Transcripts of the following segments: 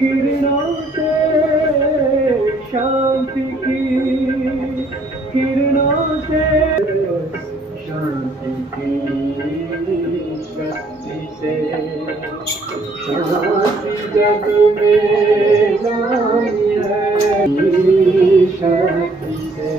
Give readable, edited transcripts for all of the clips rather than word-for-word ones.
किरणों से शांति की किरणों से शांति की शक्ति से शांति जग में लाई है शक्ति से।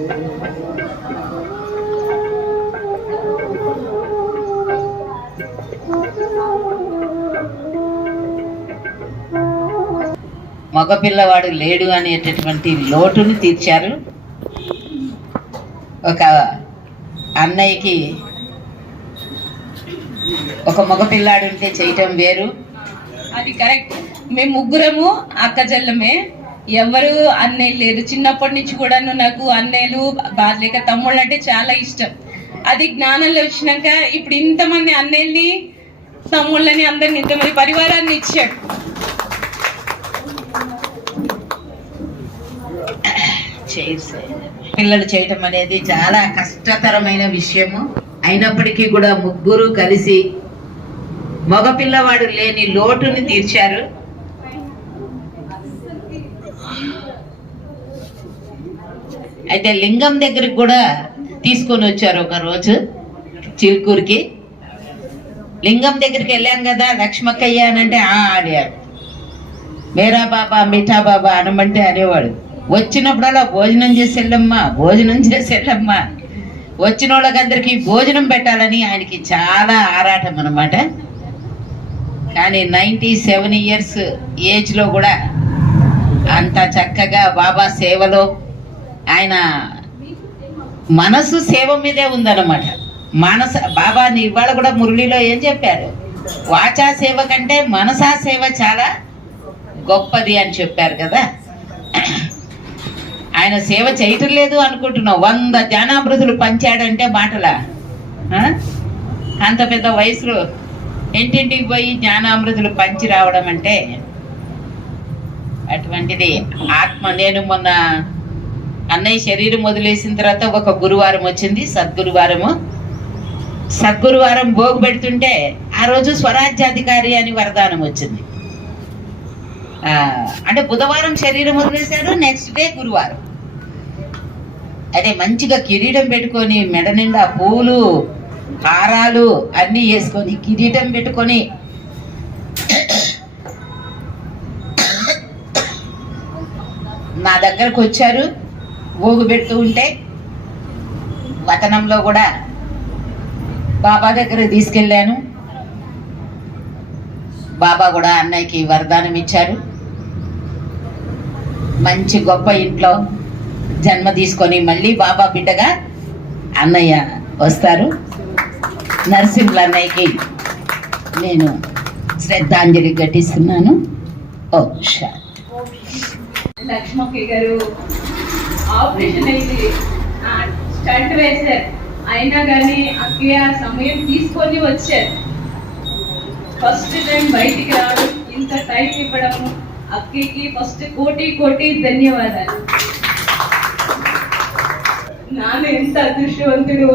మగపిల్లవాడు లేడు అనేటటువంటి లోటుని తీర్చారు. ఒక అన్నయ్యకి ఒక మగపిల్లాడు ఉంటే చేయటం వేరు. అది కరెక్ట్. మేము ముగ్గురము అక్కజల్లమే, ఎవరు అన్నయ్య లేరు. చిన్నప్పటి నుంచి కూడాను నాకు అన్నయ్యలు లేక తమ్ముళ్ళు అంటే చాలా ఇష్టం. అది జ్ఞానంలో వచ్చినాక ఇప్పుడు ఇంతమంది అన్నయ్యని తమ్ముళ్ళని అందరిని ఇంతమంది పరివారాన్ని ఇచ్చాడు. పిల్లలు చేయటం అనేది చాలా కష్టతరమైన విషయము. అయినప్పటికీ కూడా ముగ్గురు కలిసి మగపిల్లవాడు లేని లోటుని తీర్చారు. అయితే లింగం దగ్గరికి కూడా తీసుకొని వచ్చారు. ఒక రోజు చిలుకూరుకి లింగం దగ్గరికి వెళ్ళాం కదా, లక్ష్మక్కయ్య అని అంటే ఆడాడు. మేరా బాబా మిఠా బాబా అనమంటే అనేవాడు. వచ్చినప్పుడల్లా భోజనం చేసి వెళ్ళమ్మా, భోజనం చేసి వెళ్ళమ్మా. వచ్చిన వాళ్ళకందరికీ భోజనం పెట్టాలని ఆయనకి చాలా ఆరాటం అన్నమాట. కానీ 97 years ఏజ్లో కూడా అంత చక్కగా బాబా సేవలో ఆయన మనసు సేవ మీదే ఉందన్నమాట. బాబాని ఇవాళ కూడా మురళిలో ఏం చెప్పారు, వాచా సేవ కంటే మనసా సేవ చాలా గొప్పది అని చెప్పారు కదా. ఆయన సేవ చేయటం లేదు అనుకుంటున్నావు. 100 జ్ఞానామృతులు పంచాడంటే మాటలా? అంత పెద్ద వయసులో ఇంటింటికి పోయి జ్ఞానామృతులు పంచి రావడం అంటే అటువంటిది ఆత్మ. నేను మొన్న అన్నయ్య శరీరం వదిలేసిన తర్వాత ఒక గురువారం వచ్చింది, సద్గురువారము. సద్గురువారం భోగు పెడుతుంటే ఆ రోజు స్వరాజ్యాధికారి అని వరదానం వచ్చింది. అంటే బుధవారం శరీరం వదిలేశారు, నెక్స్ట్ డే గురువారం. అదే మంచిగా కిరీటం పెట్టుకొని మెడ నిండా పూలు హారాలు అన్నీ వేసుకొని కిరీటం పెట్టుకొని నా దగ్గరకు వచ్చారు. భోగు పెడుతూ ఉంటే వతనంలో కూడా బాబా దగ్గర తీసుకెళ్ళాను. బాబా కూడా అన్నయ్యకి వరదానం ఇచ్చారు. మంచి గొప్ప ఇంట్లో జన్మ తీసుకొని మళ్ళీ బాబా బిడ్డగా అన్నయ్య వస్తారు. నరసింహుల అన్నయ్యకి నేను శ్రద్ధాంజలి ఘటిస్తున్నాను. ఓ లక్ష్మక్క గారు ఆపరేషన్ అయితే స్టంట్ వేశారు, అయినా కానీ అక్కయ్య సమయం తీసుకొని వచ్చారు. ఫస్ట్ టైం బయటికి రావడం, ఇంత టైం ఇవ్వడము అక్కకి ఫస్ట్ కోటి ధన్యవాదాలు. నాన్న ఎంత అదృష్టవంతుడు.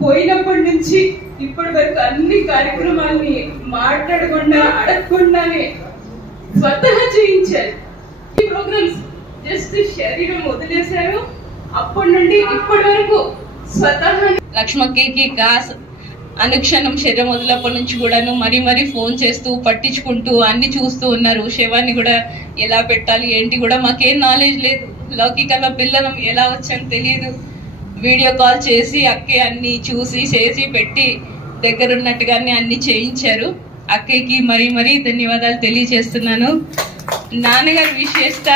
పోయినప్పటి నుంచి ఇప్పటి వరకు అన్ని కార్యక్రమాల్ని మాట్లాడకుండా అడగకుండానే స్వతహా చేయించారు. ఈ ప్రోగ్రామ్స్ జస్ట్ శరీరం వదిలేశారు. అప్పటి నుండి ఇప్పటి వరకు స్వతహా లక్ష్మక్కకి అనుక్షణం శరీరం వదిలేప్పటి నుంచి కూడాను మరీ ఫోన్ చేస్తూ పట్టించుకుంటూ అన్ని చూస్తూ ఉన్నారు. శవాన్ని కూడా ఎలా పెట్టాలి ఏంటి కూడా మాకేం నాలెడ్జ్ లేదు. లౌకికంగా పిల్లలం ఎలా వచ్చాను తెలియదు. వీడియో కాల్ చేసి అక్కే అన్ని చూసి చేసి పెట్టి దగ్గరున్నట్టుగానే అన్ని చేయించారు. అక్కయ్యకి మరీ ధన్యవాదాలు తెలియజేస్తున్నాను. నాన్నగారు విశేషత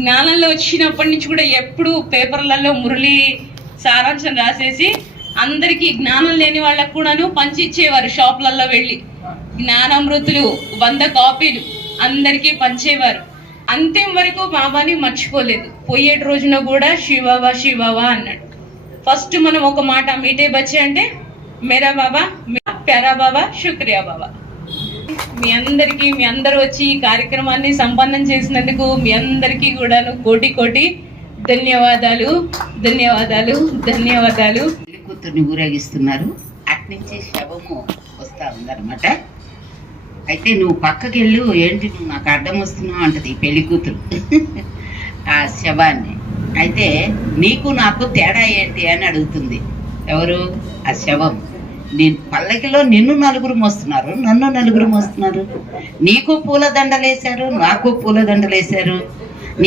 జ్ఞానంలో వచ్చినప్పటి నుంచి కూడా ఎప్పుడు పేపర్లలో మురళి సారాంశం రాసేసి అందరికీ జ్ఞానం లేని వాళ్ళకు కూడాను పంచి ఇచ్చేవారు. షాపులలో వెళ్ళి జ్ఞానామృతులు 100 కాపీలు అందరికీ పంచేవారు. అంతిమ వరకు బాబాని మర్చిపోలేదు. పోయేటి రోజున కూడా శివావా అన్నాడు. ఫస్ట్ మనం ఒక మాట మీటే బచ్చే అంటే మేరా బాబా, ప్యారా బాబా, శుక్రియా బాబా. మీ అందరూ వచ్చి ఈ కార్యక్రమాన్ని సంపన్నం చేసినందుకు మీ అందరికీ కూడాను కోటి ధన్యవాదాలు. కూతుర్ని ఊరేగిస్తున్నారు. అట్నుంచి శవము వస్తూ ఉందన్నమాట. అయితే నువ్వు పక్కకి వెళ్ళు, ఏంటి నువ్వు నాకు అడ్డం వస్తున్నావు అంటది పెళ్లి కూతురు ఆ శవాన్ని. అయితే నీకు నాకు తేడా ఏంటి అని అడుగుతుంది. ఎవరు? ఆ శవం. పల్లకిలో నిన్ను నలుగురు మోస్తున్నారు, నన్ను నలుగురు మోస్తున్నారు. నీకు పూలదండలేశారు, నాకు పూలదండలేశారు.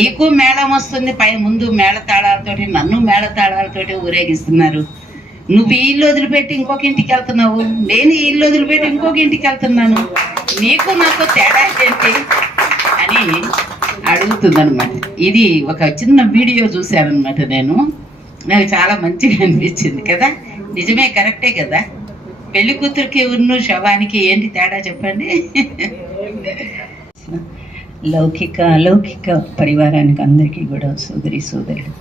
నీకు మేళం వస్తుంది, పై ముందు మేళతాళాలతోటి, నన్ను మేళతాళాలతోటి ఊరేగిస్తున్నారు. నువ్వు ఈ ఇల్లు వదిలిపెట్టి ఇంకొక ఇంటికి వెళ్తున్నావు, నేను ఈ ఇల్లు వదిలిపెట్టి ఇంకొక ఇంటికి వెళ్తున్నాను. నీకు నాకు తేడా ఏంటి అని అడుగుతుందన్నమాట. ఇది ఒక చిన్న వీడియో చూశానమాట నేను. నాకు చాలా మంచిగా అనిపించింది కదా. నిజమే, కరెక్టే కదా. పెళ్లి కూతురికి ఉన్న శవానికి ఏంటి తేడా చెప్పండి. లౌకిక అలౌకిక పరివారానికి అందరికీ కూడా సోదరులు,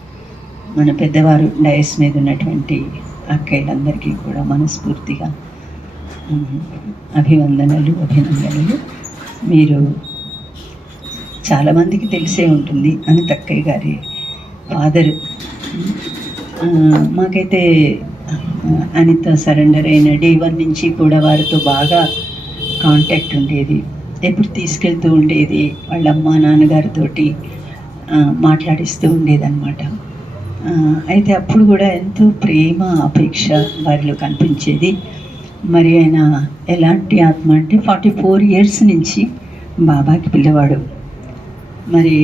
మన పెద్దవారు డయస్ మీద ఉన్నటువంటి అక్కయ్యలందరికీ కూడా మనస్ఫూర్తిగా అభినందనలు. మీరు చాలామందికి తెలిసే ఉంటుంది అనితక్కయ్య గారి ఫాదరు. మాకైతే అనిత సరెండర్ అయిన డే 1 నుంచి కూడా వారితో బాగా కాంటాక్ట్ ఉండేది. ఎప్పుడు తీసుకెళ్తూ ఉండేది, వాళ్ళ అమ్మ నాన్నగారితోటి మాట్లాడిస్తూ ఉండేదన్నమాట. అయితే అప్పుడు కూడా ఎంతో ప్రేమ అపేక్ష వారిలో కనిపించేది. మరి ఆయన ఎలాంటి ఆత్మ అంటే 44 years నుంచి బాబాకి పిల్లవాడు. మరి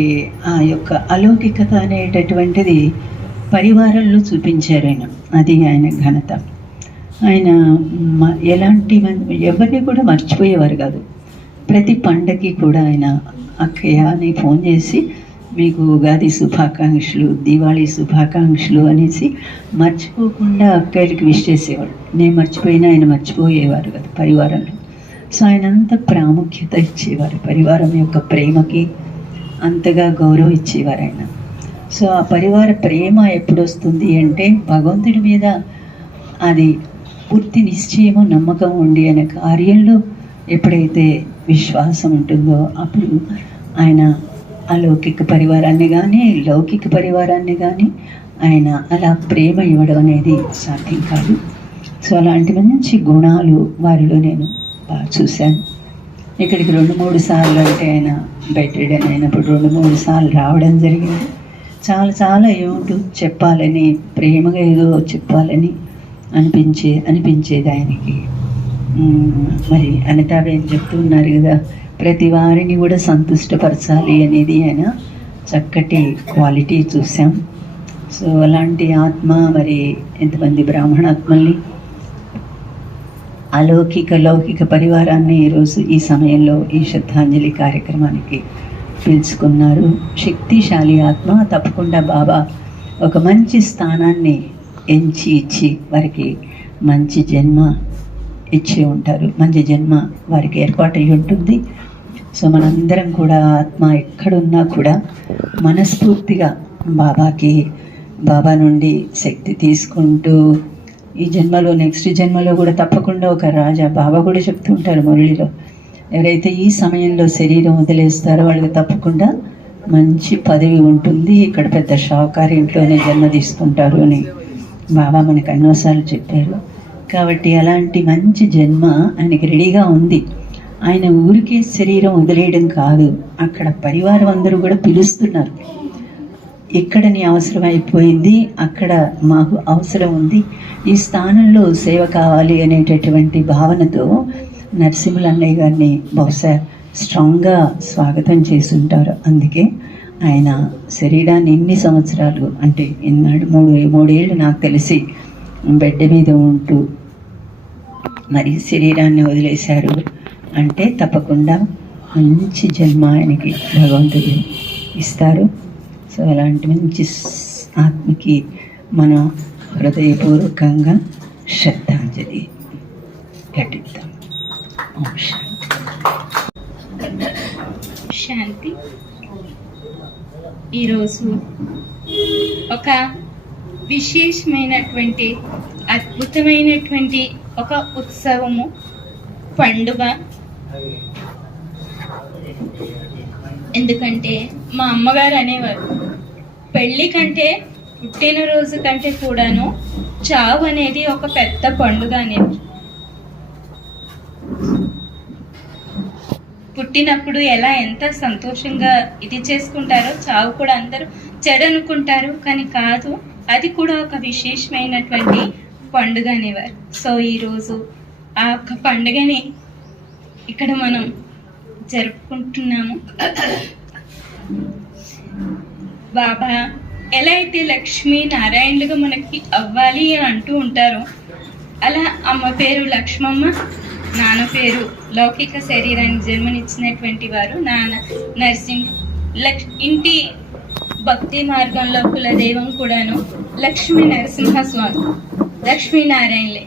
ఆ యొక్క అలౌకికత అనేటటువంటిది పరివారంలో చూపించారు ఆయన. అది ఆయన ఘనత. ఆయన ఎలాంటి ఎవరిని కూడా మర్చిపోయేవారు కాదు. ప్రతి పండగకి కూడా ఆయన అక్కయ్య అని ఫోన్ చేసి మీకు ఉగాది శుభాకాంక్షలు, దివాళీ శుభాకాంక్షలు అనేసి మర్చిపోకుండా అక్కయ్యలకి విష్ చేసేవాడు. నేను మర్చిపోయినా ఆయన మర్చిపోయేవారు కదా పరివారంలో. సో ఆయన అంత ప్రాముఖ్యత ఇచ్చేవారు, పరివారం యొక్క ప్రేమకి అంతగా గౌరవం ఇచ్చేవారు ఆయన. సో ఆ పరివార ప్రేమ ఎప్పుడు వస్తుంది అంటే భగవంతుడి మీద అది పూర్తి నిశ్చయము నమ్మకం ఉండి ఆయన కార్యంలో ఎప్పుడైతే విశ్వాసం ఉంటుందో అప్పుడు ఆయన అలౌకిక పరివారాన్ని కానీ లౌకిక పరివారాన్ని కానీ ఆయన అలా ప్రేమ ఇవ్వడం అనేది సాధ్యం కాదు. సో అలాంటి మంచి గుణాలు వారిలో నేను బాగా చూశాను. ఇక్కడికి 2-3 సార్లు అంటే ఆయన బెటెడ్ అని అయినప్పుడు 2-3 సార్లు రావడం జరిగింది. చాలా ఏమిటో చెప్పాలని, ప్రేమగా ఏదో చెప్పాలని అనిపించేది ఆయనకి. మరి అనితాబేన్ చెప్తూ ఉన్నారు కదా, ప్రతి వారిని కూడా సంతుష్టపరచాలి అనేది ఆయన చక్కటి క్వాలిటీ చూసాం. సో అలాంటి ఆత్మ మరి ఎంతమంది బ్రాహ్మణాత్మల్ని, అలౌకిక లౌకిక పరివారాన్ని ఈరోజు ఈ సమయంలో ఈ శ్రద్ధాంజలి కార్యక్రమానికి పిలుచుకున్నారు. శక్తిశాలి ఆత్మ. తప్పకుండా బాబా ఒక మంచి స్థానాన్ని ఇచ్చి వారికి మంచి జన్మ ఇచ్చి ఉంటారు. మంచి జన్మ వారికి ఏర్పాటై ఉంటుంది. సో మనందరం కూడా ఆత్మ ఎక్కడున్నా కూడా మనస్ఫూర్తిగా బాబా నుండి శక్తి తీసుకుంటూ ఈ జన్మలో నెక్స్ట్ జన్మలో కూడా తప్పకుండా ఒక రాజా, బాబా కూడా చెప్తూ ఉంటారు మురళిలో, ఎవరైతే ఈ సమయంలో శరీరం వదిలేస్తారో వాళ్ళకి తప్పకుండా మంచి పదవి ఉంటుంది, ఇక్కడ పెద్ద షావుకారి ఇంట్లోనే జన్మ తీసుకుంటారు అని బాబా మనకు ఎన్నోసార్లు చెప్పారు. కాబట్టి అలాంటి మంచి జన్మ ఆయనకి రెడీగా ఉంది. ఆయన ఊరికే శరీరం వదిలేయడం కాదు, అక్కడ పరివారం అందరూ కూడా పిలుస్తున్నారు. ఇక్కడ నీ అవసరం అయిపోయింది, అక్కడ మాకు అవసరం ఉంది, ఈ స్థానంలో సేవ కావాలి అనేటటువంటి భావనతో నరసింహుల అన్నయ్య గారిని బహుశా స్ట్రాంగ్గా స్వాగతం చేసి ఉంటారు. అందుకే ఆయన శరీరాన్ని ఇన్ని సంవత్సరాలు అంటే ఎన్నాడు 3 ఏళ్ళు నాకు తెలిసి బెడ్ మీద ఉంటూ మరి శరీరాన్ని వదిలేశారు అంటే తప్పకుండా మంచి జన్మ ఆయనకి భగవంతుడు ఇస్తారు. సో అలాంటి మంచి ఆత్మకి మనం హృదయపూర్వకంగా శ్రద్ధాంజలి ఘటిద్దాం. శాంతి. ఈరోజు ఒక విశేషమైనటువంటి అద్భుతమైనటువంటి ఒక ఉత్సవము, పండుగ. ఎందుకంటే మా అమ్మగారు అనేవారు, పెళ్ళి కంటే పుట్టినరోజు కంటే కూడాను చావు అనేది ఒక పెద్ద పండుగ అనేది. పుట్టినప్పుడు ఎలా ఎంత సంతోషంగా ఇది చేసుకుంటారో చావు కూడా అందరూ చెడనుకుంటారు, కానీ కాదు, అది కూడా ఒక విశేషమైనటువంటి పండుగ అనేవారు. సో ఈరోజు ఆ ఒక్క పండుగని ఇక్కడ మనం జరుపుకుంటున్నాము. బాబా ఎలా అయితే లక్ష్మీ నారాయణులుగా మనకి అవ్వాలి అని అంటూ ఉంటారో, అలా అమ్మ పేరు లక్ష్మమ్మ, నాన్న పేరు లౌకిక శరీరానికి జన్మనిచ్చినటువంటి వారు నాన్న నరసింహ. ఇంటి భక్తి మార్గంలో కులదైవం కూడాను లక్ష్మీ నరసింహస్వామి, లక్ష్మీనారాయణలే.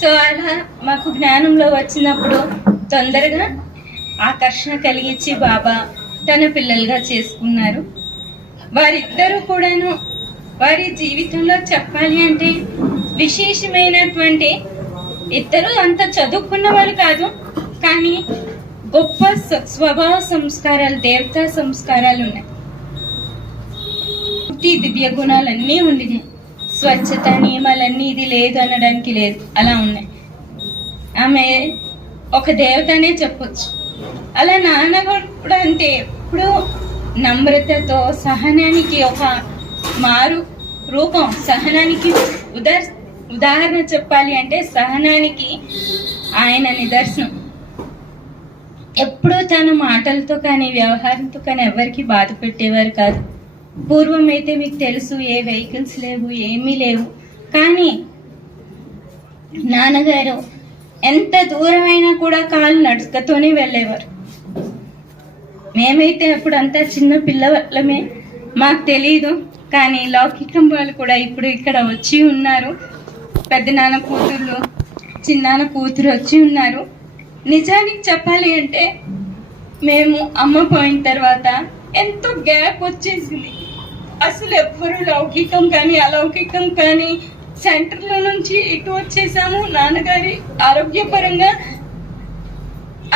సో అలా మాకు జ్ఞానంలో వచ్చినప్పుడు తొందరగా ఆకర్షణ కలిగించి బాబా తన పిల్లలుగా చేసుకున్నారు. వారిద్దరూ కూడాను వారి జీవితంలో చెప్పాలి అంటే విశేషమైనటువంటి, ఇద్దరు అంత చదువుకున్న వాళ్ళు కాదు, కానీ గొప్ప స్వభావ సంస్కారాలు, దేవతా సంస్కారాలు ఉన్నాయి. దివ్య గుణాలన్నీ ఉండినాయి. స్వచ్ఛత నియమాలన్నీ ఇది లేదు అనడానికి లేదు, అలా ఉన్నాయి. ఆమె ఒక దేవతనే చెప్పొచ్చు. అలా నాన్న కూడా అంతే, ఎప్పుడు నమ్రతతో సహనానికి ఒక మారు రూపం. సహనానికి ఉదాహరణ చెప్పాలి అంటే సహనానికి ఆయన నిదర్శనం. ఎప్పుడూ తన మాటలతో కానీ వ్యవహారంతో కానీ ఎవరికి బాధ పెట్టేవారు కాదు. పూర్వం అయితే మీకు తెలుసు, ఏ వెహికల్స్ లేవు, ఏమీ లేవు, కానీ నాన్నగారు ఎంత దూరమైనా కూడా కాళ్ళు నడుచుకతోనే వెళ్ళేవారు. మేమైతే అప్పుడు అంతా చిన్న పిల్లలమే, మాకు తెలియదు, కానీ లౌకికం వాళ్ళు కూడా ఇప్పుడు ఇక్కడ వచ్చి ఉన్నారు. పెద్ద నాన్న కూతుర్లు, చిన్నాన్న కూతురు వచ్చి ఉన్నారు. నిజానికి చెప్పాలి అంటే మేము అమ్మ పోయిన తర్వాత ఎంతో గ్యాప్ వచ్చేసింది. అసలు ఎవ్వరు లౌకికం కానీ అలౌకికం కానీ సెంటర్లో నుంచి ఇటు వచ్చేసాము. నాన్నగారి ఆరోగ్యపరంగా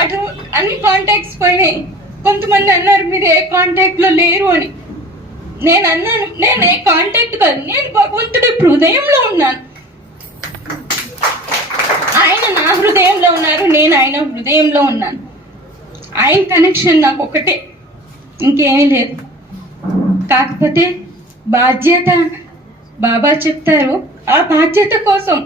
అటు అన్ని కాంటాక్ట్స్ పోయినాయి. కొంతమంది అన్నారు మీరు ఏ కాంటాక్ట్ లో లేరు అని. నేను అన్నాను, నేను ఏ కాంటాక్ట్ కాదు, నేను భగవంతుడి హృదయంలో ఉన్నాను. ఆయన నా హృదయంలో ఉన్నారు, నేను ఆయన హృదయంలో ఉన్నాను. ఆయన కనెక్షన్ నాకు ఒకటే, ఇంకేమీ లేదు. కాకపోతే బాధ్యత బాబా చెప్తారు, ఆ బాధ్యత కోసం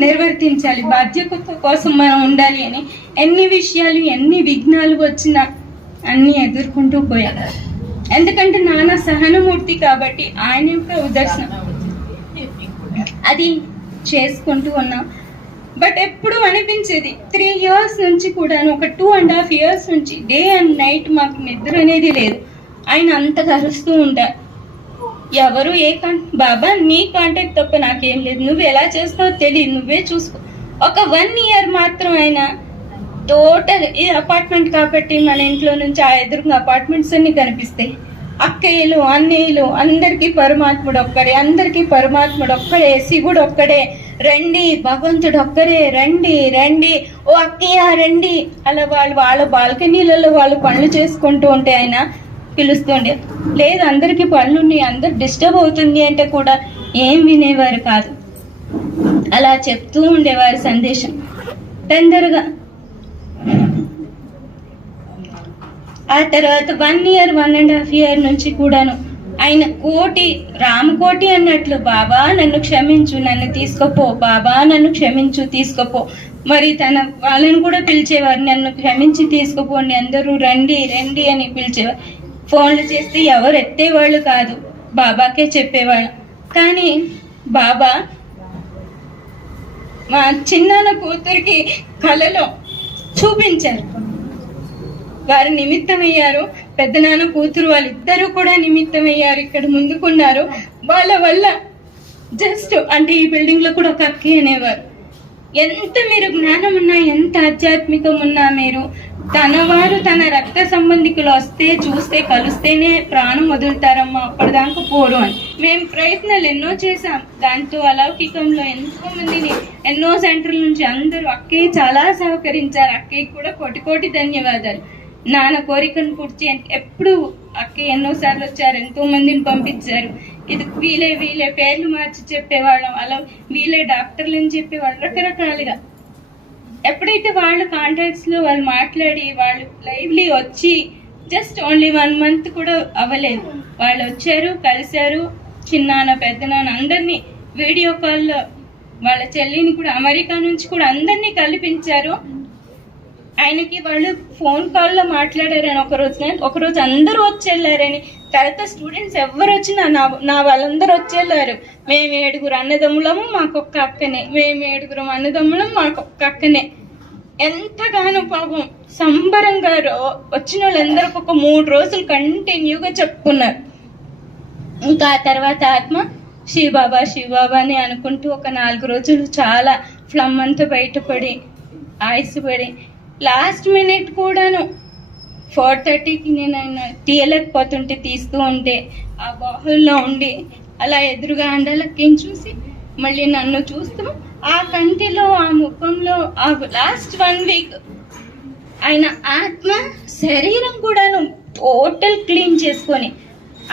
నిర్వర్తించాలి, బాధ్యత కోసం మనం ఉండాలి అని ఎన్ని విషయాలు ఎన్ని విఘ్నాలు వచ్చినా అన్ని ఎదుర్కొంటూ పోయారు. ఎందుకంటే నాన్న సహనమూర్తి కాబట్టి ఆయన యొక్క ఉదర్శనం అది చేసుకుంటూ ఉన్నాం. బట్ ఎప్పుడు అనిపించేది 3 years నుంచి కూడా, ఒక 2.5 years నుంచి డే అండ్ నైట్ మాకు నిద్ర అనేది లేదు. ఆయన అంతగా అరుస్తూ ఉంటారు, ఎవరు ఏ బాబా నీ కాంటాక్ట్ తప్ప నాకేం లేదు, నువ్వు ఎలా చేస్తావో తెలియదు, నువ్వే చూసుకో. ఒక 1 year మాత్రం ఆయన టోటల్, ఈ అపార్ట్మెంట్ కాబట్టి మన ఇంట్లో నుంచి ఆ ఎదురుగా అపార్ట్మెంట్స్ అన్ని కనిపిస్తాయి. అక్కయ్యలు అన్నయ్యలు అందరికీ పరమాత్ముడు ఒక్కడే, అందరికీ పరమాత్ముడు ఒక్కడే, శివుడు ఒక్కడే, రండి భగవంతుడు ఒక్కరే, రండి రండి ఓ అక్కయ్య రండి. అలా వాళ్ళ బాల్కనీలలో వాళ్ళు పనులు చేసుకుంటూ ఉంటే ఆయన పిలుస్తుండే. లేదు అందరికీ పనులు ఉన్నాయి, అందరు డిస్టర్బ్ అవుతుంది అంటే కూడా ఏం వినేవారు కాదు. అలా చెప్తూ ఉండేవారు సందేశం. తొందరగా ఆ తర్వాత 1 year 1.5 year నుంచి కూడాను ఆయన రామకోటి అన్నట్లు, బాబా నన్ను క్షమించు, నన్ను తీసుకుపో, బాబా నన్ను క్షమించు తీసుకుపో. మరి తన వాళ్ళని కూడా పిలిచేవారు, నన్ను క్షమించి తీసుకుపోండి, అందరూ రండి రండి అని పిలిచేవారు. ఫోన్లు చేస్తే ఎవరు ఎత్తేవాళ్ళు కాదు, బాబాకే చెప్పేవాళ్ళు. కానీ బాబా మా చిన్నాన్న కూతురికి కలలో చూపించారు, వారు నిమిత్తమయ్యారు. పెద్ద నాన్న కూతురు వాళ్ళిద్దరూ కూడా నిమిత్తమయ్యారు, ఇక్కడ ముందుకున్నారు. వాళ్ళ వల్ల జస్ట్ అంటే ఈ బిల్డింగ్ లో కూడా ఒక అక్కయ్య అనేవారు, ఎంత మీరు జ్ఞానం ఉన్నా, ఎంత ఆధ్యాత్మికం ఉన్నా, మీరు తన రక్త సంబంధికులు వస్తే చూస్తే కలిస్తేనే ప్రాణం వదులుతారమ్మా, అప్పటిదాకా పోరు అని. మేము ప్రయత్నాలు ఎన్నో చేశాం. దాంతో అలౌకికంలో ఎంతో మందిని ఎన్నో సెంటర్ల నుంచి అందరూ అక్కయ్య చాలా సహకరించారు. అక్కయ్యకి కూడా కోటి ధన్యవాదాలు. నాన్న కోరికను పూర్తి ఎప్పుడు అక్కయ్య ఎన్నోసార్లు వచ్చారు, ఎంతో మందిని పంపించారు. ఇది వీళ్ళే పేర్లు మార్చి చెప్పేవాళ్ళం, అలా వీళ్ళే డాక్టర్లు అని చెప్పేవాళ్ళు రకరకాలుగా. ఎప్పుడైతే వాళ్ళు కాంటాక్ట్స్లో వాళ్ళు మాట్లాడి వాళ్ళు లైవ్లీ వచ్చి జస్ట్ ఓన్లీ 1 month కూడా అవ్వలేదు, వాళ్ళు వచ్చారు, కలిశారు, చిన్నాన్న పెద్దనాన్న అందరినీ వీడియో కాల్లో, వాళ్ళ చెల్లిని కూడా అమెరికా నుంచి కూడా అందరినీ కల్పించారు. ఆయనకి వాళ్ళు ఫోన్ కాల్లో మాట్లాడారని ఒకరోజు అందరూ వచ్చేళ్ళారని. తర్వాత స్టూడెంట్స్ ఎవరు వచ్చినా నా వాళ్ళందరూ వచ్చేళ్ళారు. మేము 7 అన్నదమ్ములము, మాకొక్క అక్కనే, మేము 7 అన్నదమ్ములం, మాకొక్క అక్కనే. ఎంతగానో పాపం సంబరంగా వచ్చిన వాళ్ళందరూ ఒక 3 రోజులు కంటిన్యూగా చెప్పుకున్నారు. ఇంకా ఆ తర్వాత ఆత్మ శివబాబా అని అనుకుంటూ ఒక 4 రోజులు చాలా ఫ్లమ్ అంతా బయటపడి ఆయుసుపడి లాస్ట్ మినిట్ కూడాను 4:30కి నేను ఆయన తీయలేకపోతుంటే తీస్తూ ఉంటే ఆ బాహుల్లో ఉండి అలా ఎదురుగా అండలకి చూసి మళ్ళీ నన్ను చూస్తూ ఆ కంటిలో ఆ ముఖంలో ఆ లాస్ట్ 1 week ఆయన ఆత్మ శరీరం కూడాను టోటల్ క్లీన్ చేసుకొని,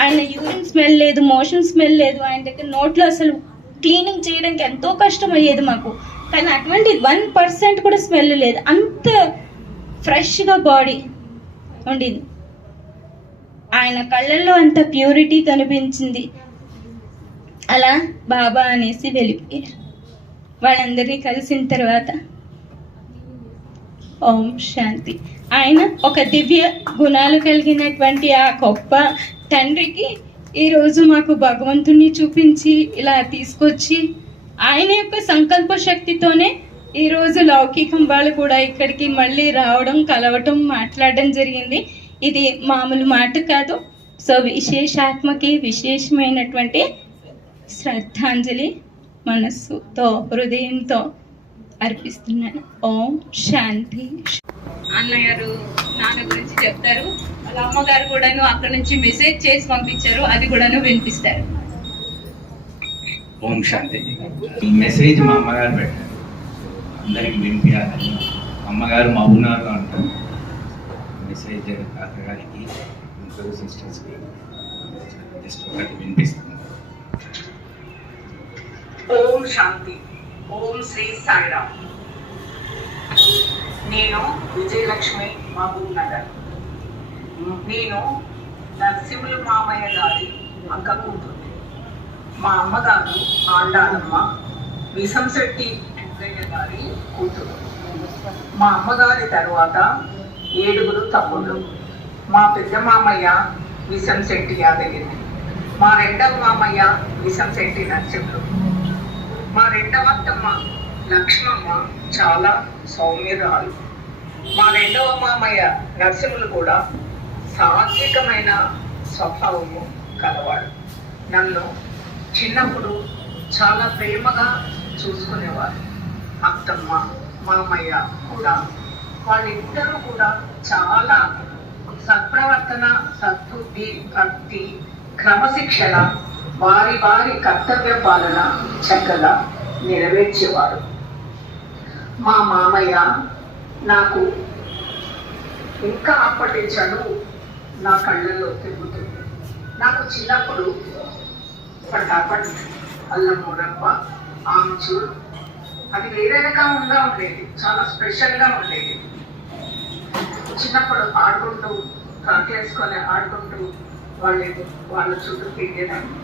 ఆయన యూరిన్ స్మెల్ లేదు, మోషన్ స్మెల్ లేదు, ఆయన దగ్గర నోట్లో అసలు క్లీనింగ్ చేయడానికి ఎంతో కష్టం అయ్యేది మాకు, కానీ అటువంటి 1% కూడా స్మెల్ లేదు, అంత ఫ్రెష్గా బాడీ ఉండేది. ఆయన కళ్ళల్లో అంత ప్యూరిటీ కనిపించింది. అలా బాబా అనేసి వెళ్ళిపోయారు. వాళ్ళందరినీ కలిసిన తర్వాత ఓం శాంతి. ఆయన ఒక దివ్య గుణాలు కలిగినటువంటి ఆ గొప్ప తండ్రికి ఈరోజు మాకు భగవంతుని చూపించి ఇలా తీసుకొచ్చి ఆయన యొక్క సంకల్ప శక్తితోనే ఈరోజు లౌకికం వాళ్ళు కూడా ఇక్కడికి మళ్ళీ రావడం, కలవటం, మాట్లాడడం జరిగింది. ఇది మామూలు మాట కాదు. సో విశేషాత్మకి విశేషమైనటువంటి శ్రద్ధాంజలి మనస్సుతో, హృదయంతో అర్పిస్తున్నాను. ఓం శాంతి. అన్నగారు నాన్న గురించి చెప్తారు, వాళ్ళ అమ్మగారు కూడాను అక్కడ నుంచి మెసేజ్ చేసి పంపించారు, అది కూడాను వినిపిస్తారు. ఓం శాంతి. ఈ మెసేజ్ మా అమ్మగారు పెట్టారు, అందరికి వినిపించాలని. అమ్మగారు మహబూబ్నగర్లో అంటారు. మెసేజ్ తాతగారికి, ఇంకో సిస్టర్స్కి జస్ట్ ఒకటి వినిపిస్తాను. ఓం శాంతి. ఓం శ్రీ సాయిరామ్. నేను విజయలక్ష్మి, మహబూబ్ నగర్. నేను నరసింహులు మామయ్య గారి అక్క కూతురు. మా అమ్మగారు ఆండాలమ్మ, విసంశెట్టి వెంకయ్య గారి కూతురు. మా అమ్మగారి తర్వాత 7 తమ్ముళ్ళు. మా పెద్ద మామయ్య విసంశెట్టి యాదగిరి, మా రెండవ మామయ్య విసంశెట్టి నరసింహులు, మా రెండవ అత్తమ్మ లక్ష్మమ్మ చాలా సౌమ్యురాలు. మా రెండవ మామయ్య నరసింహులు కూడా సాత్వికమైన స్వభావము కలవాడు. నన్ను చిన్నప్పుడు చాలా ప్రేమగా చూసుకునేవారు. అత్తమ్మ మామయ్య కూడా, వాళ్ళిద్దరూ కూడా చాలా సత్ప్రవర్తన, సద్బుద్ధి, భక్తి, క్రమశిక్షణ, వారి కర్తవ్య పాలన చక్కగా నెరవేర్చేవారు. మా మామయ్య నాకు ఇంకా అప్పటి చదువు నా కళ్ళల్లో తిరుగుతుంది. నాకు చిన్నప్పుడు పటాపట్, అల్లం మురబ్బ, ఆమ్చూర్ అది వేరే రకంగా ఉండేది, చాలా స్పెషల్గా ఉండేది. చిన్నప్పుడు ఆడుకుంటూ, కాకేసుకొని ఆడుకుంటూ వాళ్ళ చుట్టూ తిరిగేదాన్ని.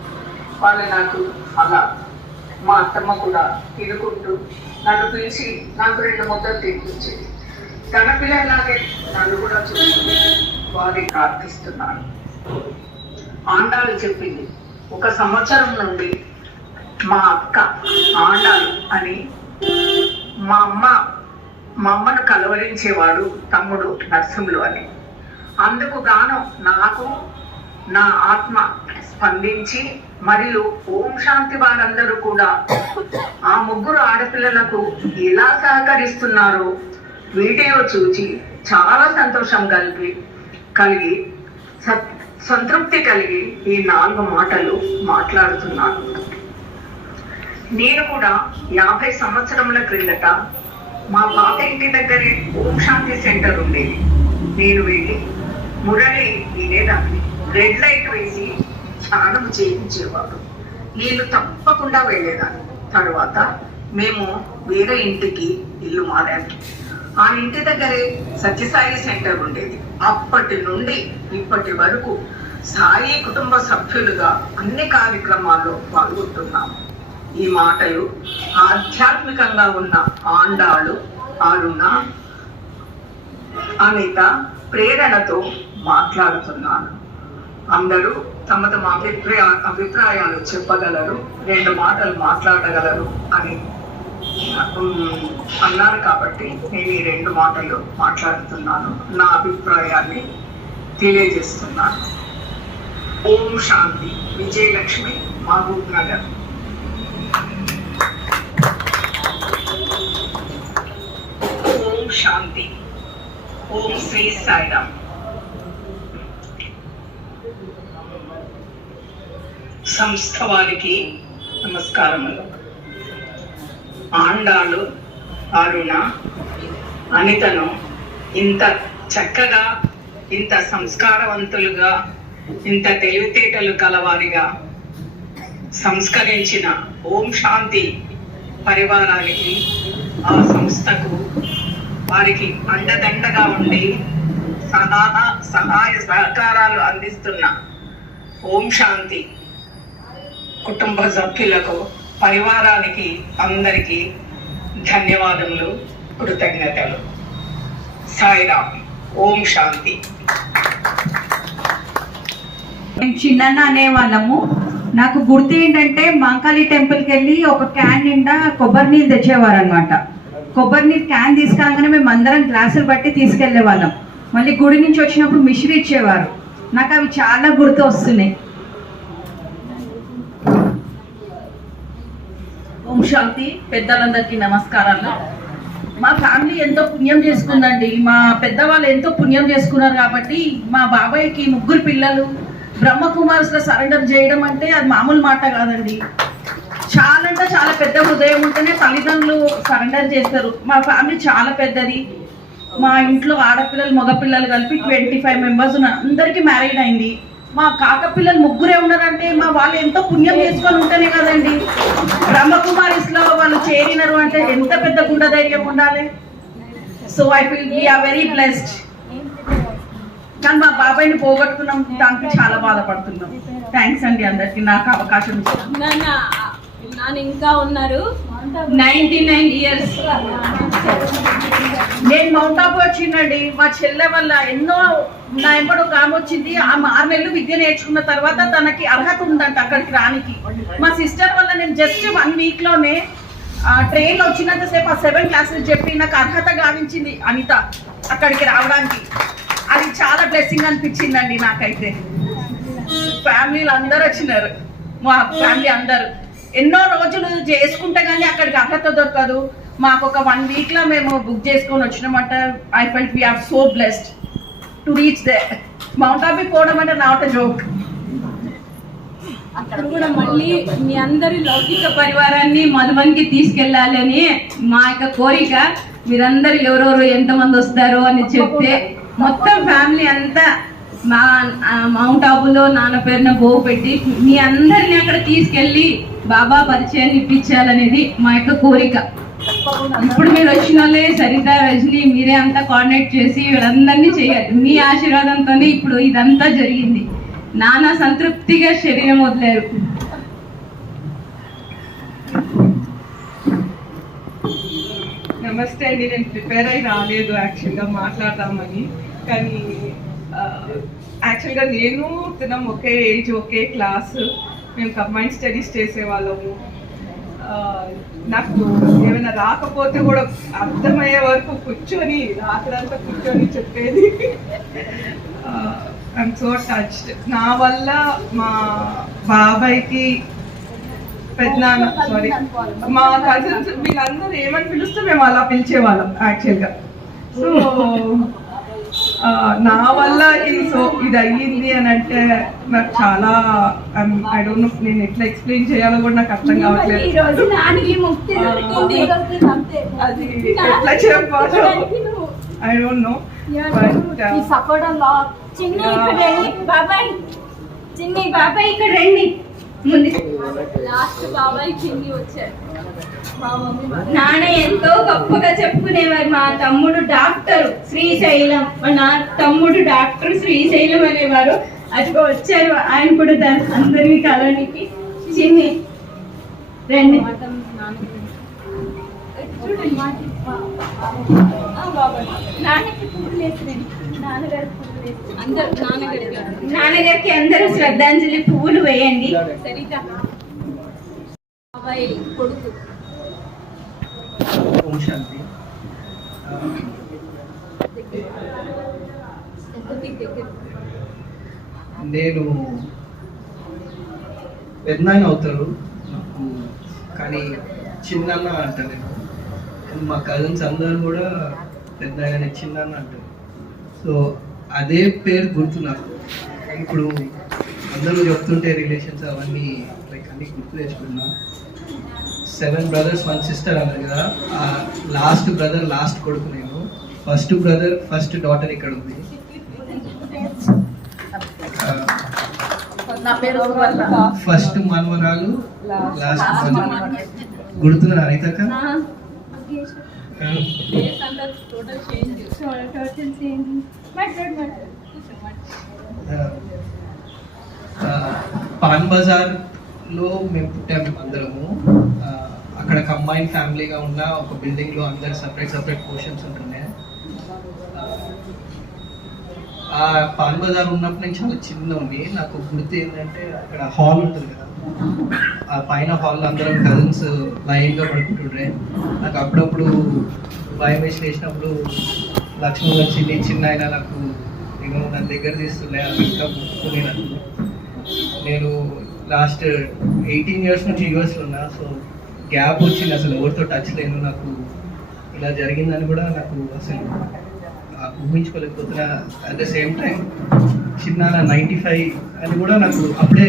వాళ్ళు నాకు అలా, మా అత్తమ్మ కూడా తిరుగుకుంటూ నన్ను పిలిచి నాకు 2 ముద్దలు తినిపించేది. తన పిల్లలాగే నన్ను కూడా చూసుకుని వారిని ప్రార్థిస్తున్నాను. ఆండాలు చెప్పింది, 1 సంవత్సరం నుండి మా అక్క ఆండాలు అని మా అమ్మను కలవరించేవాడు తమ్ముడు నరసింహులు అని. అందుకు గాను నాకు నా ఆత్మ స్పందించి, మరియు ఓం శాంతి వారందరూ కూడా ఆ 3 ఆడపిల్లలకు ఎలా సహకరిస్తున్నారో వీడియో చూచి చాలా సంతోషం కలిగి సంతృప్తి కలిగి ఈ 4 మాటలు మాట్లాడుతున్నాను. నేను కూడా 50 సంవత్సరముల క్రిందట మా పాత ఇంటి దగ్గరే ఓం శాంతి సెంటర్ ఉండేది. నేను వెళ్ళి మురళి వినేదాన్ని. రెడ్ లైట్ వేసి స్నానం చేయించేవాడు. నేను తప్పకుండా వెళ్ళేదాన్ని. తరువాత మేము వేరే ఇంటికి ఇల్లు మారాము. ఆ ఇంటి దగ్గరే సత్యసాయి సెంటర్ ఉండేది. అప్పటి నుండి ఇప్పటి వరకు సాయి కుటుంబ సభ్యులుగా అన్ని కార్యక్రమాల్లో పాల్గొంటున్నాము. ఈ మాటలు ఆధ్యాత్మికంగా ఉన్న ఆండాళ్ళు, అరుణ, అనిత ప్రేరణతో మాట్లాడుతున్నాను. అందరూ తమ తమ అభిప్రాయాలు చెప్పగలరు, 2 మాటలు మాట్లాడగలరు అని అన్నారు. కాబట్టి నేను ఈ 2 మాటలు మాట్లాడుతున్నాను, నా అభిప్రాయాన్ని తెలియజేస్తున్నాను. ఓం శాంతి. విజయలక్ష్మి, మహబూబ్ నగర్. ఓం శాంతి. ఓం శ్రీ సాయిరామ్. సంస్థ వారికి నమస్కారములు. ఆండాలు అరుణ అనితను ఇంత చక్కగా, ఇంత సంస్కారవంతులుగా, ఇంత తెలివితేటలు కలవారిగా సంస్కరించిన ఓం శాంతి పరివారానికి, ఆ సంస్థకు, వారికి అండదండగా ఉండి సహాయ సహకారాలు అందిస్తున్న ఓం శాంతి కుటుంబ సభ్యులకు, పరివారానికి అందరికీ ధన్యవాదములు, కృతజ్ఞతలు. సాయిరామ్. ఓం శాంతి. మేము చిన్న అనేవాళ్ళము. నాకు గుర్తు ఏంటంటే మాంకాళి టెంపుల్కి వెళ్ళి ఒక క్యాన్ నిండా కొబ్బరి నీళ్ళు తెచ్చేవారు అనమాట. కొబ్బరి నీళ్ళు క్యాన్ తీసుకురాగానే మేము అందరం గ్లాసులు బట్టి తీసుకెళ్లే వాళ్ళం. మళ్ళీ గుడి నుంచి వచ్చినప్పుడు మిశ్రీ ఇచ్చేవారు. నాకు అవి చాలా గుర్తు వస్తున్నాయి. ఓం శాంతి. పెద్దలందరికీ నమస్కారాలు. మా ఫ్యామిలీ ఎంతో పుణ్యం చేసుకుందండి. మా పెద్దవాళ్ళు ఎంతో పుణ్యం చేసుకున్నారు. కాబట్టి మా బాబాయ్కి 3 పిల్లలు బ్రహ్మకుమార్స్లో సరెండర్ చేయడం అంటే అది మామూలు మాట కాదండి. చాలా అంటే చాలా పెద్ద హృదయం ఉంటేనే తల్లిదండ్రులు సరెండర్ చేస్తారు. మా ఫ్యామిలీ చాలా పెద్దది. మా ఇంట్లో ఆడపిల్లలు మగపిల్లలు కలిపి 25 మెంబర్స్ ఉన్నారు. అందరికీ మ్యారీడ్ అయింది. మా కాక పిల్లలు 3 ఉన్నారంటే మా వాళ్ళు ఎంతో పుణ్యం చేసుకొని ఉంటేనే కదండి బ్రహ్మకుమారిస్లో వాళ్ళు చేరినారు అంటే ఎంత పెద్ద గుండె ధైర్యం ఉండాలి. So I feel we are very blessed. కానీ మా బాబాయ్ని పోగొట్టుకున్నాం, దానికి చాలా బాధపడుతున్నాం. థ్యాంక్స్ అండి అందరికి నాకు అవకాశం ఇచ్చారు. నాన్న ఇంకా ఉన్నారు. 99 ఇయర్స్. నేను మౌంట్ ఆబు వచ్చిందండి. మా చెల్లె వల్ల ఎన్నో నా ఎంబడి ఒక ఆమె వచ్చింది. ఆమె 6 నెలలు విద్య నేర్చుకున్న తర్వాత తనకి అర్హత ఉందంట అక్కడికి రానికి. మా సిస్టర్ వల్ల నేను జస్ట్ 1 వీక్లోనే ట్రైన్లో వచ్చినంతసేపు ఆ 7 క్లాసెస్ చెప్పి నాకు అర్హత గావించింది అనిత అక్కడికి రావడానికి. అది చాలా బ్లెస్సింగ్ అనిపించిందండి నాకైతే. ఫ్యామిలీలు అందరు వచ్చినారు, మా ఫ్యామిలీ అందరు ఎన్నో రోజులు చేసుకుంటే కానీ అక్కడికి అర్హత దొరకదు. మాకు ఒక 1 వీక్లో మేము బుక్ చేసుకొని వచ్చినామంట. I felt we are so blessed to reach there. Mount Abu పోవడం అంటే నాట్ ఎ జోక్. అక్కడ కూడా మళ్ళీ మీ అందరి లౌకిక పరివారాన్ని మధుబన్కి తీసుకెళ్ళాలని మా యొక్క కోరిక. మీరందరూ ఎవరెవరు ఎంతమంది వస్తారో అని చెప్తే మొత్తం ఫ్యామిలీ అంతా మా మౌంట్ ఆబులో నాన్న పేరున గోవు పెట్టి మీ అందరిని అక్కడ తీసుకెళ్ళి బాబా పరిచయాన్ని ఇప్పించాలనేది మా యొక్క కోరిక. ఇప్పుడు మీరు వచ్చిన వాళ్ళే సరిత, రజని, మీరే అంతా కోఆర్డినేట్ చేసి వీళ్ళందరినీ చేయాలి. మీ ఆశీర్వాదంతోనే ఇప్పుడు ఇదంతా జరిగింది. నాన్న సంతృప్తిగా శరీరం వదిలేరు. నమస్తే అండి. నేను ప్రిపేర్ అయి రాలేదు యాక్చువల్గా మాట్లాడదామని. కానీ యాక్చువల్గా నేను తినం ఒకే ఏజ్, ఒకే క్లాస్. మేము కంబైన్ స్టడీస్ చేసేవాళ్ళము. నాకు ఏమైనా రాకపోతే కూడా అర్థమయ్యే వరకు కూర్చొని రాత్రంతా కూర్చొని చెప్పేది. I'm so touched. నా వల్ల మా బాబాయ్కి, పెద్దనాన్న, సారీ మా కజిన్స్ వీళ్ళందరూ ఏమని పిలుస్తే మేము అలా పిలిచేవాళ్ళం యాక్చువల్గా. సో నా వల్ల ఇది అయ్యింది అని అంటే నాకు చాలా ఐ డోంట్ నో నేను ఎట్లా ఎక్స్ప్లెయిన్ చేయాలో కూడా నాకు అర్థం కావట్లేదు. అది ఎట్లా చెప్పాలో ఐ డోంట్ నో. చిన్ని బాబాయ్ ఇక్కడ రండి. ముందు లాస్ట్ బాబాయ్ చిన్ని వచ్చారు. నాన్న ఎంతో గొప్పగా చెప్పుకునేవారు. మా తమ్ముడు డాక్టర్ శ్రీశైలం, మా తమ్ముడు డాక్టర్ శ్రీశైలం అనేవారు. అటుగా వచ్చారు ఆయన కూడా అందరినీ కలవనికి. చిన్ని రండి. నాన్నగారికి అందరూ శ్రద్ధాంజలి పువ్వులు వేయండి. కొడుకు శాంతి. నేను పెద్దనాయన అవుతారు నాకు, కానీ చిన్నన్న అంటాను నేను. మా కజిన్స్ అందరూ కూడా పెద్దనాయన చిన్నన్న అంటారు. సో అదే పేరు గుర్తు నాకు. ఇప్పుడు అందరూ చెప్తుంటే రిలేషన్స్ అవన్నీ లైక్ అన్నీ గుర్తు తెచ్చుకున్నా. 7 brothers 1 sister అన్నారు కదా, ఆ లాస్ట్ బ్రదర్ లాస్ట్ కొడుకు నేను. ఫస్ట్ బ్రదర్ ఫస్ట్ డాటర్ ఇక్కడ ఉంది. ఫస్ట్ మనవరాలు లాస్ట్ గుర్తున్నా అయితాక. పాన్ బజార్ లో మేము పుట్టాము అందరము. అక్కడ కంబైన్ ఫ్యామిలీగా ఉన్న ఒక బిల్డింగ్ లో అందరు సపరేట్ పోర్షన్స్ ఉంటున్నాయి. ఆ పాన్ బజార్ ఉన్నప్పుడు నేను చాలా చిన్న ఉంది. నాకు గుర్తు ఏంటంటే అక్కడ హాల్ ఉంటుంది కదా, ఆ పైన హాల్లో అందరం కజిన్స్ లైన్గా పడుకుంటుండే. నాకు అప్పుడప్పుడు భయం వేసి వేసినప్పుడు లక్ష్మణ్ వచ్చింది చిన్న అయినా నాకు నేను నా దగ్గర తీస్తుండే. అది ఇంకా ముట్టుకుని నేను లాస్ట్ 18 years నుంచి యూఎస్లో ఉన్నా. సో గ్యాప్ వచ్చింది, అసలు ఎవరితో టచ్ లేను. నాకు ఇలా జరిగిందని కూడా నాకు అసలు ఊహించుకోలేకపోతున్నా. అట్ ద సేమ్ టైం చిన్న 95 అని కూడా నాకు అప్పుడే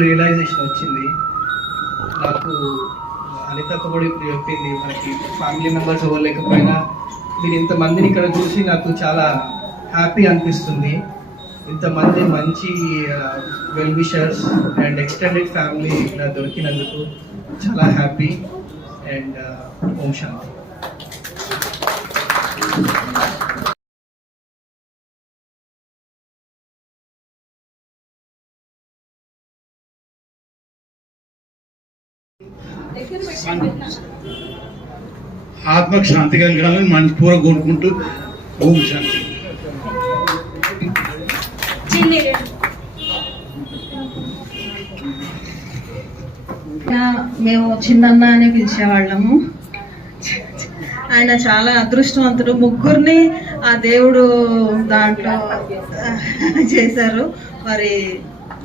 రియలైజేషన్ వచ్చింది నాకు. అనిత కూడా ఇప్పుడు చెప్పింది, మనకి ఫ్యామిలీ మెంబర్స్ ఇవ్వలేకపోయినా మీరు ఇంతమందిని ఇక్కడ చూసి నాకు చాలా హ్యాపీ అనిపిస్తుంది. ఇంతమంది మంచి well wishers and extended family ఇలా దొరికినందుకు చాలా హ్యాపీ. అండ్ ఓం శాంతి. ఆత్మకు శాంతి కలగాలని మనస్ఫూర్తిగా కోరుకుంటూ ఓం శాంతి. మేము చిన్నన్న అని పిలిచేవాళ్ళము. ఆయన చాలా అదృష్టవంతుడు. ముగ్గురిని ఆ దేవుడు దాంట్లో చేశారు. మరి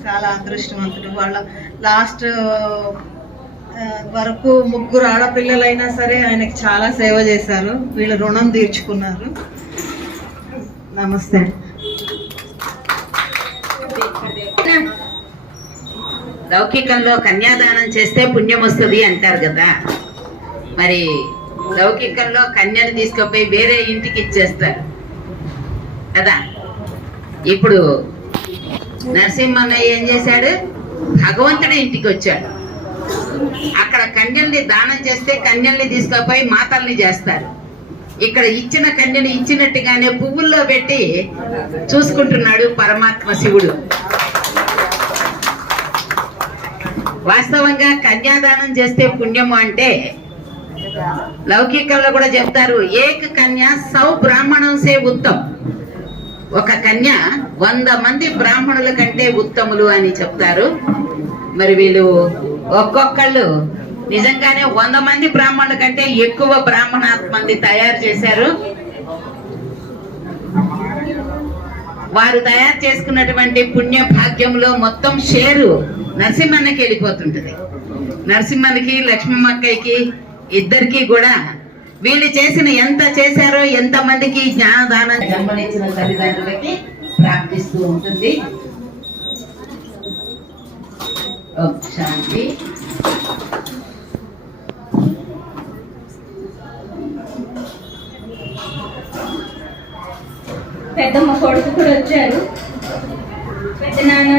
చాలా అదృష్టవంతుడు. వాళ్ళ లాస్ట్ వరకు ముగ్గురు ఆడపిల్లలైనా సరే ఆయనకి చాలా సేవ చేశారు. వీళ్ళ రుణం తీర్చుకున్నారు. నమస్తే. లౌకికంలో కన్యాదానం చేస్తే పుణ్యం వస్తుంది అంటారు కదా, మరి లౌకికంలో కన్యను తీసుకుపోయి వేరే ఇంటికి ఇచ్చేస్తారు కదా. ఇప్పుడు నరసింహన్నయ్య ఏం చేశాడు, భగవంతుడి ఇంటికి వచ్చాడు. అక్కడ కన్యల్ని దానం చేస్తే కన్యల్ని తీసుకుపోయి మాతల్ని చేస్తారు. ఇక్కడ ఇచ్చిన కన్యని ఇచ్చినట్టుగానే పువ్వుల్లో పెట్టి చూసుకుంటున్నాడు పరమాత్మ శివుడు. వాస్తవంగా కన్యాదానం చేస్తే పుణ్యము అంటే లౌకికంలో కూడా చెప్తారు, ఏక కన్య సౌ బ్రాహ్మణం సే ఉత్తమ్. ఒక కన్య 100 మంది బ్రాహ్మణుల కంటే ఉత్తములు అని చెప్తారు. మరి వీళ్ళు ఒక్కొక్కళ్ళు నిజంగానే 100 మంది బ్రాహ్మణుల కంటే ఎక్కువ బ్రాహ్మణాత్మని తయారు చేశారు. వారు తయారు చేసుకున్నటువంటి పుణ్య భాగ్యంలో మొత్తం షేరు నరసింహన్నకి వెళ్ళిపోతుంటది. నరసింహన్నకి లక్ష్మమ్మక్కయ్యకి ఇద్దరికి కూడా వీళ్ళు చేసిన ఎంత చేశారో, ఎంత మందికి జ్ఞానదానం జన్మనిచ్చిన తల్లిదండ్రులకి ప్రాప్తిస్తూ ఉంటుంది. శాంతి. పెద్దమ్మ కొడుకు కూడా వచ్చారు. పెద్ద నాన్న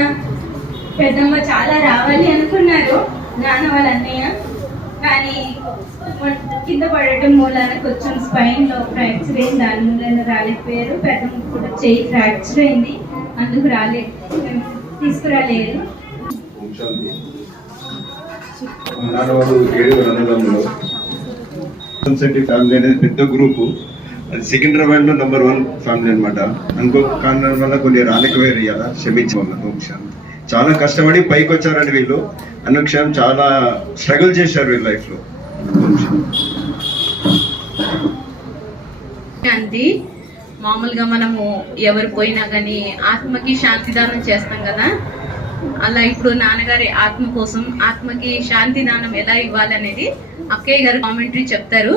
పెద్దమ్మ చాలా రావాలి అనుకున్నారు నాన్న వాళ్ళ అన్నయ్య, కానీ కింద పడటం మూలాన కొంచెం స్పైన్లో ఫ్రాక్చర్ అయింది, దాని మూలాన రాలేకపోయారు. పెద్దమ్మ కూడా చెయ్యి ఫ్రాక్చర్ అయింది, అందుకు తీసుకురాలేదు. ఫ్యామిలీ అనేది పెద్ద గ్రూపు, అది సికింద్రాబాద్ లో నంబర్ 1 ఫ్యామిలీ అనమాట. ఇంకో కారణం వల్ల కొన్ని రాలేకపోయారు, ఇలా క్షమించాలి. చాలా కష్టపడి పైకి వచ్చారండి వీళ్ళు. అనుక్షణం చాలా స్ట్రగుల్ చేశారు వీళ్ళ లైఫ్ లో. శాంతి మామూలుగా మనము ఎవరు పోయినా కానీ ఆత్మకి శాంతిదానం చేస్తాం కదా, అలా ఇప్పుడు నాన్నగారి ఆత్మ కోసం ఆత్మకి శాంతి దానం ఎలా ఇవ్వాలి అనేది అక్కయ్య గారు కామెంటరీ చెప్తారు.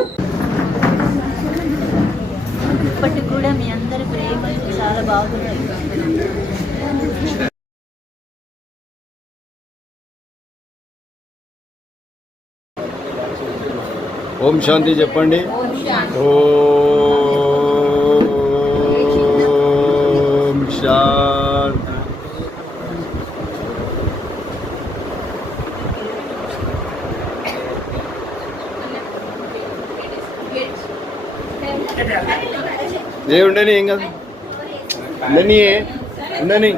ఇప్పటికి కూడా మీ అందరి ప్రేమ చాలా బాగుంది. ఓం శాంతి చెప్పండి. ఓం శాంతి. ఉండని ఏం కాదు, ఉండని.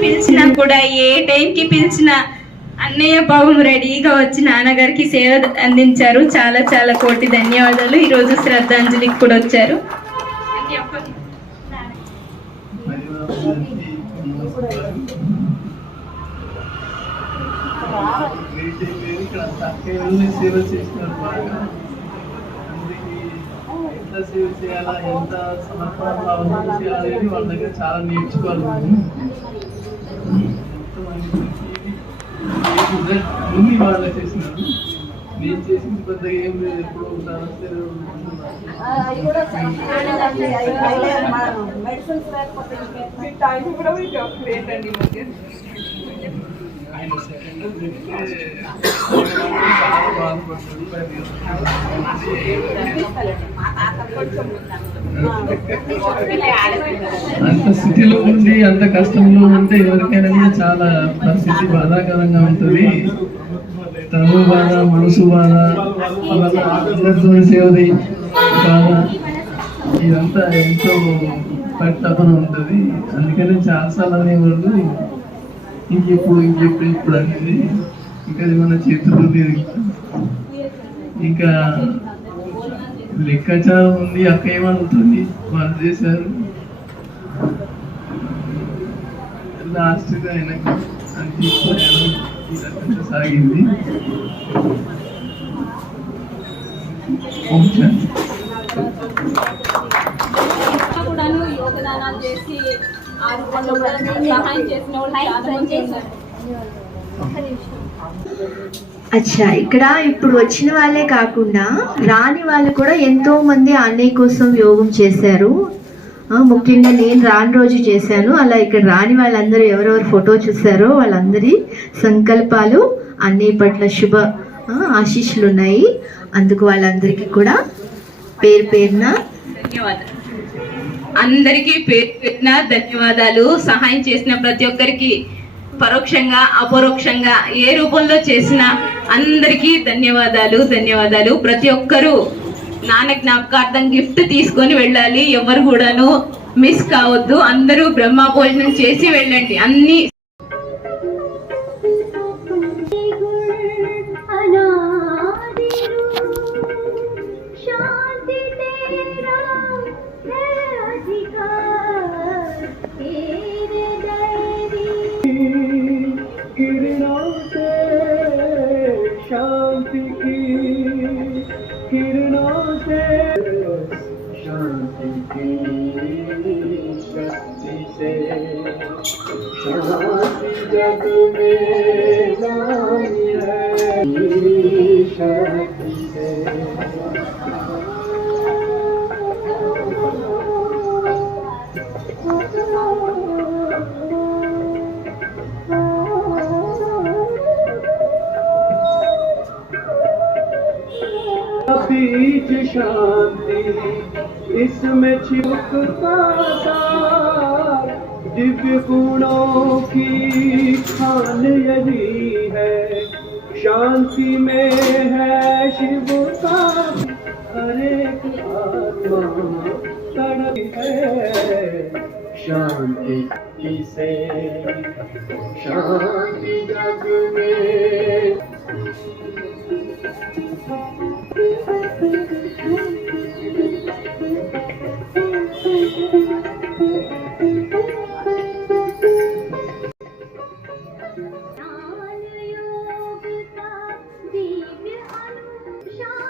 పిలిచినా కూడా ఏ టైంకి పిలిచినా అన్నయ్య పాపం రెడీగా వచ్చి నాన్నగారికి సేవ అందించారు. చాలా చాలా కోటి ధన్యవాదాలు. ఈరోజు శ్రద్ధాంజలికి కూడా వచ్చారు. సేవ చేసినారు బాగా. ఎంత సేవ చేయాలా, ఎంత సమర్పణ భావంతో చేయాలని వాళ్ళ దగ్గర చాలా నేర్చుకోవాలి. వాళ్ళే చేసినారు, నేను చేసింది పెద్దగా ఏం లేదు. ఎప్పుడు అంత స్థితిలో ఉండి అంత కష్టంలో ఉంటే ఎవరికైనా కూడా చాలా పరిస్థితి బాధాకరంగా ఉంటుంది. తను బాధ, మనసు బాధ, అందరితో సేవది బాధ, ఇదంతా ఎంతో పరితాపన ఉంటుంది. అందుకని చాలాసార్లు అనేవాళ్ళు ఇంకెప్పుడు అనేది ఇంకా మన చేతుల్లో లేదు. ఇంకా లెక్కాచారం ఉంది. అక్క ఏమనుకుంటుంది, వాళ్ళు చేశారు. లాస్ట్గా ఆయనకి అంత సాగింది. కూడాను యోగదానాలు చేసి సహాయం చేసిన వాళ్ళు. అచ్చా, ఇక్కడ ఇప్పుడు వచ్చిన వాళ్ళే కాకుండా రాని వాళ్ళు కూడా ఎంతో మంది అన్నయ్య కోసం యోగం చేశారు. ముఖ్యంగా నేను రాని రోజు చేశాను. అలా ఇక్కడ రాని వాళ్ళందరూ ఎవరెవరు ఫోటో చూసారో వాళ్ళందరి సంకల్పాలు అన్నయ్య పట్ల శుభ ఆశీస్సులు ఉన్నాయి. అందుకు వాళ్ళందరికీ కూడా పేరు పేరున ధన్యవాదాలు. అందరికీ పేరు పేరున ధన్యవాదాలు. సహాయం చేసిన ప్రతి ఒక్కరికి పరోక్షంగా అపరోక్షంగా ఏ రూపంలో చేసినా అందరికీ ధన్యవాదాలు. ప్రతి ఒక్కరూ నాన్న జ్ఞాపకార్థం గిఫ్ట్ తీసుకొని వెళ్ళాలి. ఎవరు కూడాను మిస్ కావద్దు. అందరూ బ్రహ్మ భోజనం చేసి వెళ్ళండి. అన్ని शांति की किरणों से शांति की शांति जग में नाई है शक्ति से। बीज शांति इसमें छिपता सार, दिव्य गुणों की खान यही है, शांति में है शिव का हरे आत्मा तड़प है शांति से। शांति जग में